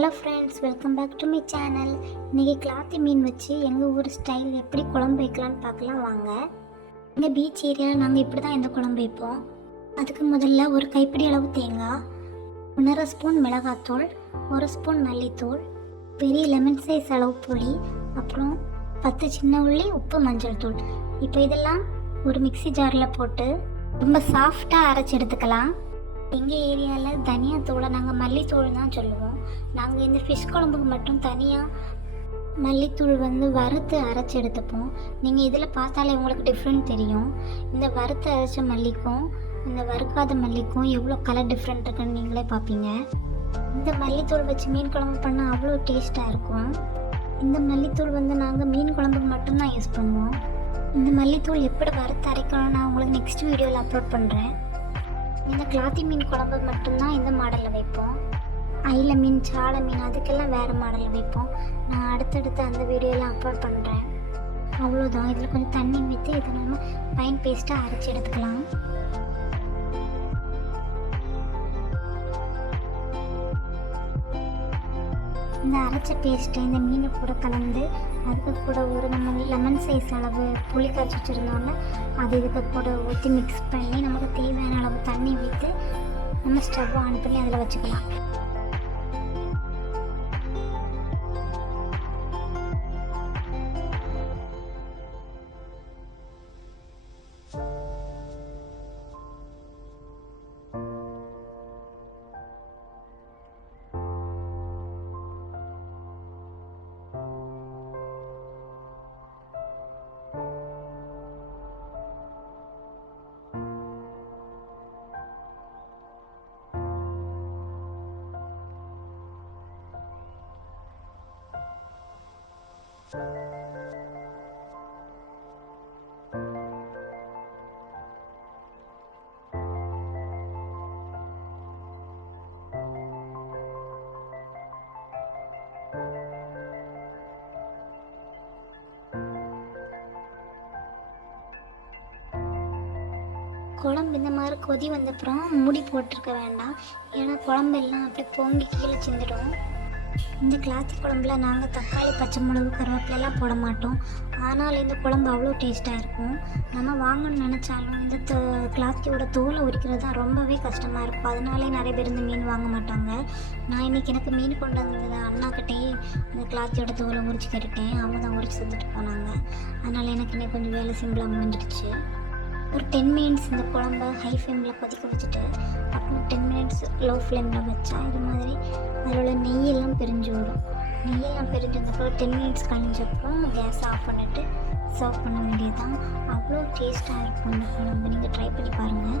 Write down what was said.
Hello friends, welcome back to my channel. இன்றைக்கி கிளாத்தி மீன் வச்சு எங்கள் ஊர் ஸ்டைல் எப்படி குழம்பு வைக்கலான்னு பார்க்கலாம் வாங்க. எங்கள் பீச் ஏரியாவில் நாங்கள் இப்படி தான் இந்த குழம்பு வைப்போம். அதுக்கு முதல்ல ஒரு கைப்பிடி அளவு தேங்காய், 1.5 ஸ்பூன் மிளகாத்தூள், 1 ஸ்பூன் மல்லித்தூள், பெரிய லெமன் சைஸ் அளவு புளி, அப்புறம் 10 சின்ன உள்ளி, உப்பு, மஞ்சள் தூள். இப்போ இதெல்லாம் ஒரு மிக்சி ஜாரில் போட்டு ரொம்ப சாஃப்டாக அரைச்சி எடுத்துக்கலாம். எங்கள் ஏரியாவில் தனியாத்தூளை நாங்கள் மல்லித்தூள் தான் சொல்லுவோம். நாங்கள் இந்த ஃபிஷ் குழம்புக்கு மட்டும் தனியாக மல்லித்தூள் வறுத்து அரைச்சி எடுத்துப்போம். நீங்கள் இதில் பார்த்தாலே உங்களுக்கு டிஃப்ரெண்ட் தெரியும். இந்த வறுத்து அரைச்ச மல்லிக்கும் இந்த வறுக்காத மல்லிக்கும் எவ்வளோ கலர் டிஃப்ரெண்ட் இருக்குன்னு நீங்களே பார்ப்பீங்க. இந்த மல்லித்தூள் வச்சு மீன் குழம்பு பண்ணால் அவ்வளோ டேஸ்ட்டாக இருக்கும். இந்த மல்லித்தூள் நாங்கள் மீன் குழம்புக்கு மட்டும்தான் யூஸ் பண்ணுவோம். இந்த மல்லித்தூள் எப்படி வறுத்து அரைக்கணும்னு நான் உங்களுக்கு நெக்ஸ்ட் வீடியோவில் அப்லோட் பண்ணுறேன். இந்த கிளாத்தி மீன் குழம்பு மட்டும்தான் இந்த மாடலில் வைப்போம். ஐல மீன், சாலை மீன் அதுக்கெல்லாம் வேறு மாடலில் வைப்போம். நான் அடுத்தடுத்து அந்த வீடியோலாம் அப்லோட் பண்ணுறேன். அவ்வளோதான். இதில் கொஞ்சம் தண்ணி ஊற்றி இதை நம்ம ஃபைன் பேஸ்ட்டாக அரைச்சி எடுத்துக்கலாம். இந்த அரைச்ச பேஸ்ட்டை இந்த மீனை கூட கலந்து அதுக்கு கூட ஒரு நம்ம லெமன் சைஸ் அளவு புளி காய்ச்சி வச்சுருந்தோம்னா அது இதுக்கு கூட ஊற்றி மிக்ஸ் பண்ணி நமக்கு தேவையான அளவு தண்ணி ஊற்றி நம்ம ஸ்டவ் ஆன் பண்ணி அதில் வச்சுக்கலாம். குழம்பு இந்த மாதிரி கொதி வந்தப்புறம் மூடி போட்டிருக்க வேண்டாம். ஏன்னா குழம்பெல்லாம் அப்படியே பொங்கி கீழே சிந்துடும். இந்த கிளாத்தி குழம்புல நாங்கள் தக்காளி, பச்சை மிளகு, கருவேப்பிலெல்லாம் போட மாட்டோம். ஆனால் இந்த குழம்பு அவ்வளோ டேஸ்ட்டாக இருக்கும். நம்ம வாங்கணும்னு நினச்சாலும் இந்த கிளாத்தியோட தோலை உரிக்கிறது தான் ரொம்பவே கஷ்டமாக இருக்கும். அதனாலே நிறைய பேர் இந்த மீன் வாங்க மாட்டாங்க. நான் இன்றைக்கி எனக்கு மீன் கொண்டு வந்தது அண்ணாக்கிட்டே இந்த கிளாத்தியோட தோலை உரிச்சு கேட்டுட்டேன். அவங்க தான் உரிச்சு தந்துட்டு போனாங்க. அதனால் எனக்கு இன்னைக்கு கொஞ்சம் வேலை சிம்பிளாக முடிஞ்சிடுச்சு. ஒரு 10 மினிட்ஸ் இந்த குழம்பை ஹை ஃப்ளேமில் கொதிக்க வச்சுட்டு அப்புறம் 10 மினிட்ஸ் லோ ஃப்ளேமில் வச்சா இது மாதிரி அதில் உள்ள நெய்யெல்லாம் பிரிஞ்சு வரும். நெய்யெல்லாம் பிரிஞ்சதுக்கப்புறம் 10 மினிட்ஸ் கழிஞ்சப்பறம் கேஸ் ஆஃப் பண்ணிவிட்டு சர்வ் பண்ண வேண்டியதுதான். அவ்வளோ டேஸ்ட்டாக இருக்கும் இந்த குழம்பு. நீங்கள் ட்ரை பண்ணி பாருங்கள்.